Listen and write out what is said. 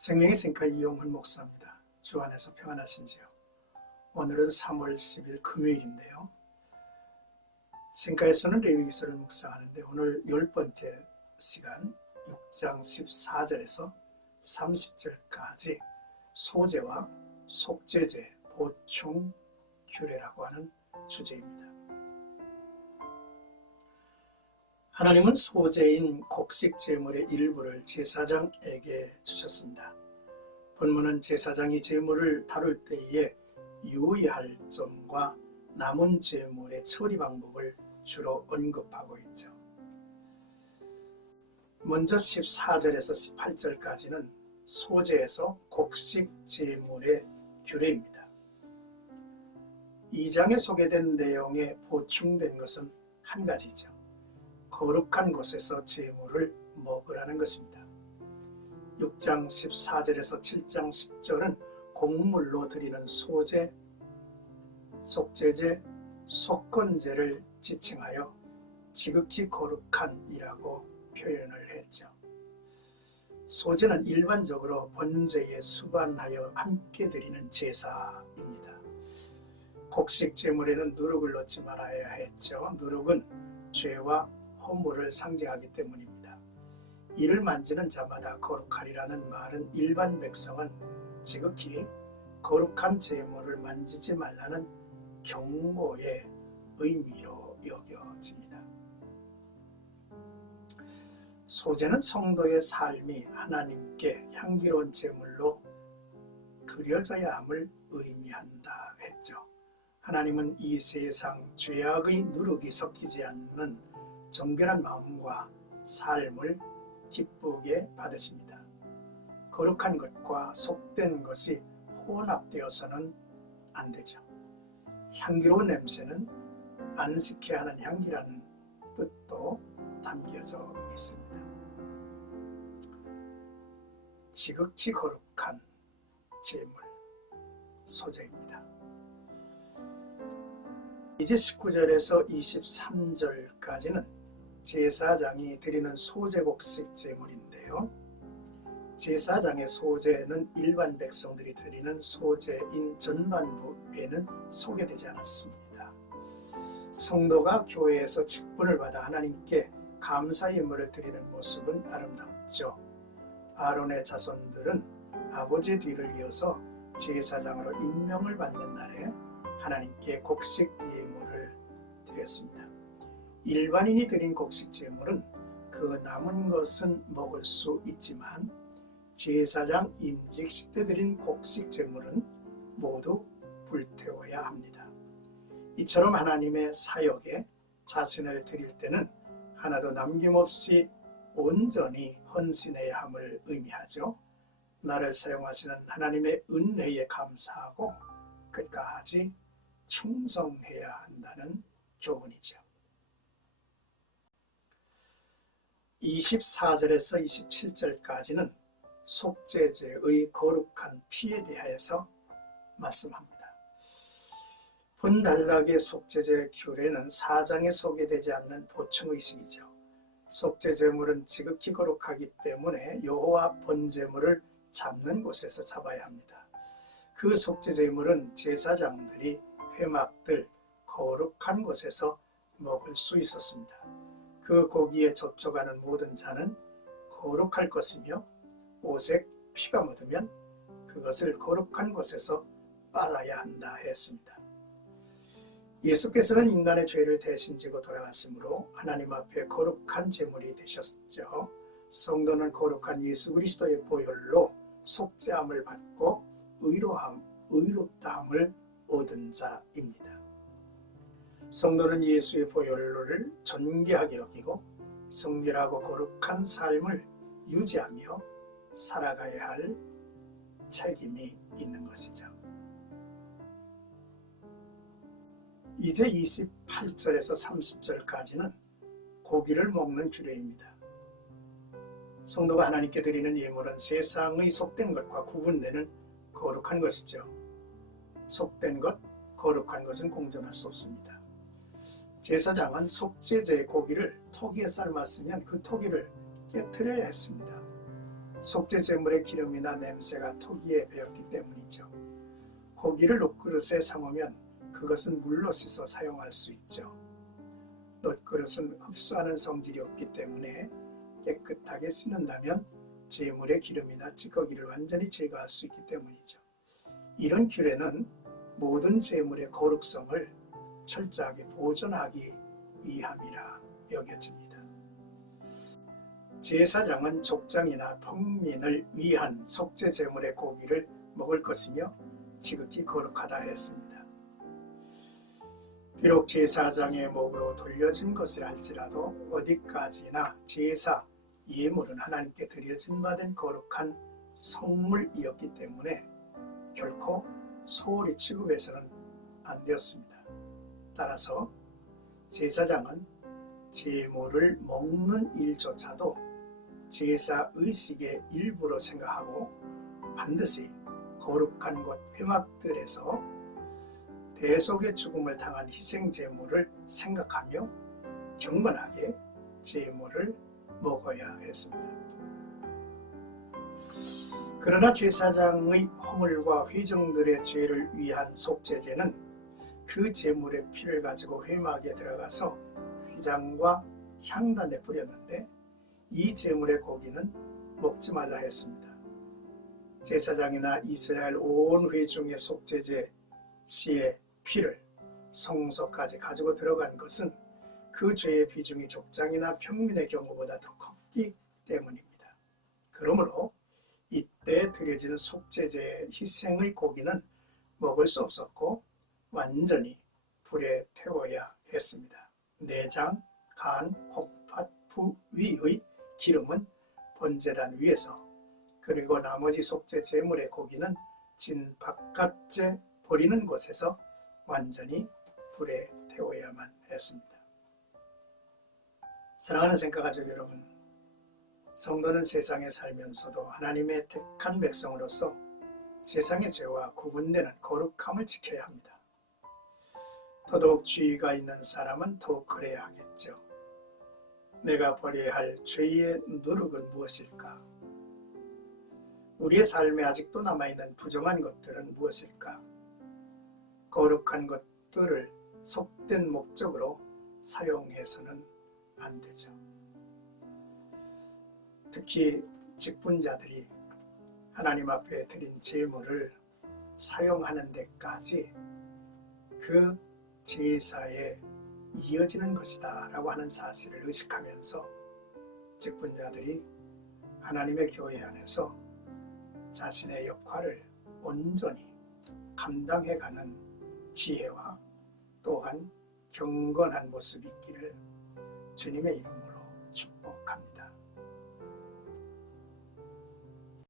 생명의 생카 이용훈 목사입니다. 주 안에서 평안하신지요? 오늘은 3월 10일 금요일인데요. 생카에서는 레위기서를 묵상하는데 오늘 10번째 시간 6장 14절에서 30절까지 소제와 속죄제 보충 규례라고 하는 주제입니다. 하나님은 소제인 곡식 제물의 일부를 제사장에게 주셨습니다. 본문은 제사장이 제물을 다룰 때에 유의할 점과 남은 제물의 처리 방법을 주로 언급하고 있죠. 먼저 14절에서 18절까지는 소제에서 곡식 제물의 규례입니다. 2장에 소개된 내용에 보충된 것은 한 가지죠. 거룩한 곳에서 제물을 먹으라는 것입니다. 6장 14절에서 7장 10절은 곡물로 드리는 소제, 속죄제, 속건제를 지칭하여 지극히 거룩한이라고 표현을 했죠. 소제는 일반적으로 번제에 수반하여 함께 드리는 제사입니다. 곡식 제물에는 누룩을 넣지 말아야 했죠. 누룩은 죄와 허물을 상징하기 때문입니다. 이를 만지는 자마다 거룩하리라는 말은 일반 백성은 지극히 거룩한 제물을 만지지 말라는 경고의 의미로 여겨집니다. 소제는 성도의 삶이 하나님께 향기로운 제물로 드려져야 함을 의미한다 했죠. 하나님은 이 세상 죄악의 누룩이 섞이지 않는 정결한 마음과 삶을 기쁘게 받으십니다. 거룩한 것과 속된 것이 혼합되어서는 안 되죠. 향기로운 냄새는 안식해야 하는 향기라는 뜻도 담겨져 있습니다. 지극히 거룩한 제물, 소제입니다. 이제 19절에서 23절까지는 제사장이 드리는 소제곡식 제물인데요. 제사장의 소제는 일반 백성들이 드리는 소제인 전반부에는 소개되지 않았습니다. 성도가 교회에서 직분을 받아 하나님께 감사 예물을 드리는 모습은 아름답죠. 아론의 자손들은 아버지 뒤를 이어서 제사장으로 임명을 받는 날에 하나님께 곡식 예물을 드렸습니다. 일반인이 드린 곡식 제물은 그 남은 것은 먹을 수 있지만 제사장 임직식 때 드린 곡식 제물은 모두 불태워야 합니다. 이처럼 하나님의 사역에 자신을 드릴 때는 하나도 남김없이 온전히 헌신해야 함을 의미하죠. 나를 사용하시는 하나님의 은혜에 감사하고 끝까지 충성해야 한다는 교훈이죠. 24절에서 27절까지는 속죄제의 거룩한 피에 대하여서 말씀합니다. 분단락의 속죄제 규례는 4장에 소개되지 않는 보충의식이죠. 속죄제물은 지극히 거룩하기 때문에 여호와 번제물을 잡는 곳에서 잡아야 합니다. 그 속죄제물은 제사장들이 회막들 거룩한 곳에서 먹을 수 있었습니다. 그 고기에 접촉하는 모든 자는 거룩할 것이며 옷에 피가 묻으면 그것을 거룩한 곳에서 빨아야 한다 했습니다. 예수께서는 인간의 죄를 대신 지고 돌아가심으로 하나님 앞에 거룩한 제물이 되셨죠. 성도는 거룩한 예수 그리스도의 보혈로 속죄함을 받고 의롭다함을 얻은 자입니다. 성도는 예수의 보혈로를 존귀하게 여기고 성결하고 거룩한 삶을 유지하며 살아가야 할 책임이 있는 것이죠. 이제 28절에서 30절까지는 고기를 먹는 규례입니다. 성도가 하나님께 드리는 예물은 세상의 속된 것과 구분되는 거룩한 것이죠. 속된 것, 거룩한 것은 공존할 수 없습니다. 제사장은 속죄제의 고기를 토기에 삶았으면 그 토기를 깨트려야 했습니다. 속죄 제물의 기름이나 냄새가 토기에 배었기 때문이죠. 고기를 놋그릇에 삶으면 그것은 물로 씻어 사용할 수 있죠. 놋그릇은 흡수하는 성질이 없기 때문에 깨끗하게 씻는다면 제물의 기름이나 찌꺼기를 완전히 제거할 수 있기 때문이죠. 이런 규례는 모든 제물의 거룩성을 철저하게 보존하기 위함이라 여겨집니다. 제사장은 족장이나 평민을 위한 속죄 제물의 고기를 먹을 것이며 지극히 거룩하다 했습니다. 비록 제사장의 목으로 돌려진 것을 할지라도 어디까지나 제사, 예물은 하나님께 드려진 바 된 거룩한 성물이었기 때문에 결코 소홀히 취급해서는 안 되었습니다. 따라서 제사장은 제물을 먹는 일조차도 제사 의식의 일부로 생각하고 반드시 거룩한 곳 회막들에서 대속의 죽음을 당한 희생 제물을 생각하며 경건하게 제물을 먹어야 했습니다. 그러나 제사장의 허물과 회중들의 죄를 위한 속죄제는 그 제물의 피를 가지고 회막에 들어가서 휘장과 향단에 뿌렸는데 이 제물의 고기는 먹지 말라 했습니다. 제사장이나 이스라엘 온 회중의 속죄제 시의 피를 성소까지 가지고 들어간 것은 그 죄의 비중이 족장이나 평민의 경우보다 더 컸기 때문입니다. 그러므로 이때 드려진 속죄제의 희생의 고기는 먹을 수 없었고 완전히 불에 태워야 했습니다. 내장, 간, 콩팥, 부 위의 기름은 번제단 위에서 그리고 나머지 속죄 제물의 고기는 진 바깥에 버리는 곳에서 완전히 불에 태워야만 했습니다. 사랑하는 생각가족 여러분, 성도는 세상에 살면서도 하나님의 택한 백성으로서 세상의 죄와 구분되는 거룩함을 지켜야 합니다. 더더욱 주의가 있는 사람은 더욱 그래야 하겠죠. 내가 버려야 할 죄의 누룩은 무엇일까? 우리의 삶에 아직도 남아있는 부정한 것들은 무엇일까? 거룩한 것들을 속된 목적으로 사용해서는 안 되죠. 특히 직분자들이 하나님 앞에 드린 제물을 사용하는 데까지 그 제사에 이어지는 것이다 라고 하는 사실을 의식하면서 직분자들이 하나님의 교회 안에서 자신의 역할을 온전히 감당해가는 지혜와 또한 경건한 모습이 있기를 주님의 이름으로 축복합니다.